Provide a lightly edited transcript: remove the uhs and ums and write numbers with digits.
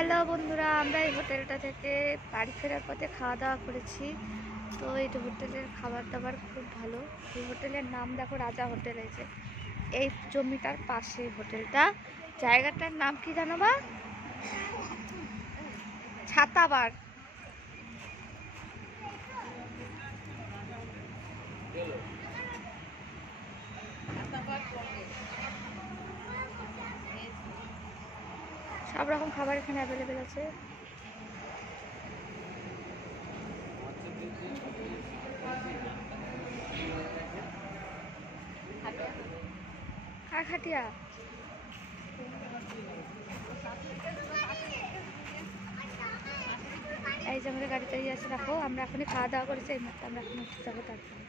Hello বন্ধুরা, আমরা এই হোটেলটা থেকে বাড়ি ফেরার পথে খাওয়া দাওয়া করেছি। তো এই হোটেলের খাবার দাবার খুব ভালো। এই হোটেলের নাম দেখো, রাজা হোটেল। এই জমিটার পাশে হোটেলটা। জায়গাটার নাম কি জানো বা? ছাতাবার। সব রকম খাবার এখানে অ্যাভেলেবেল আছে। খাটিয়া এই যে আমাদের গাড়ি তৈরি আছে, দেখো আমরা এখনই খাওয়া দাওয়া করেছি। এই মুহূর্তে আমরা এখন উঠতে যাবো তারপরে।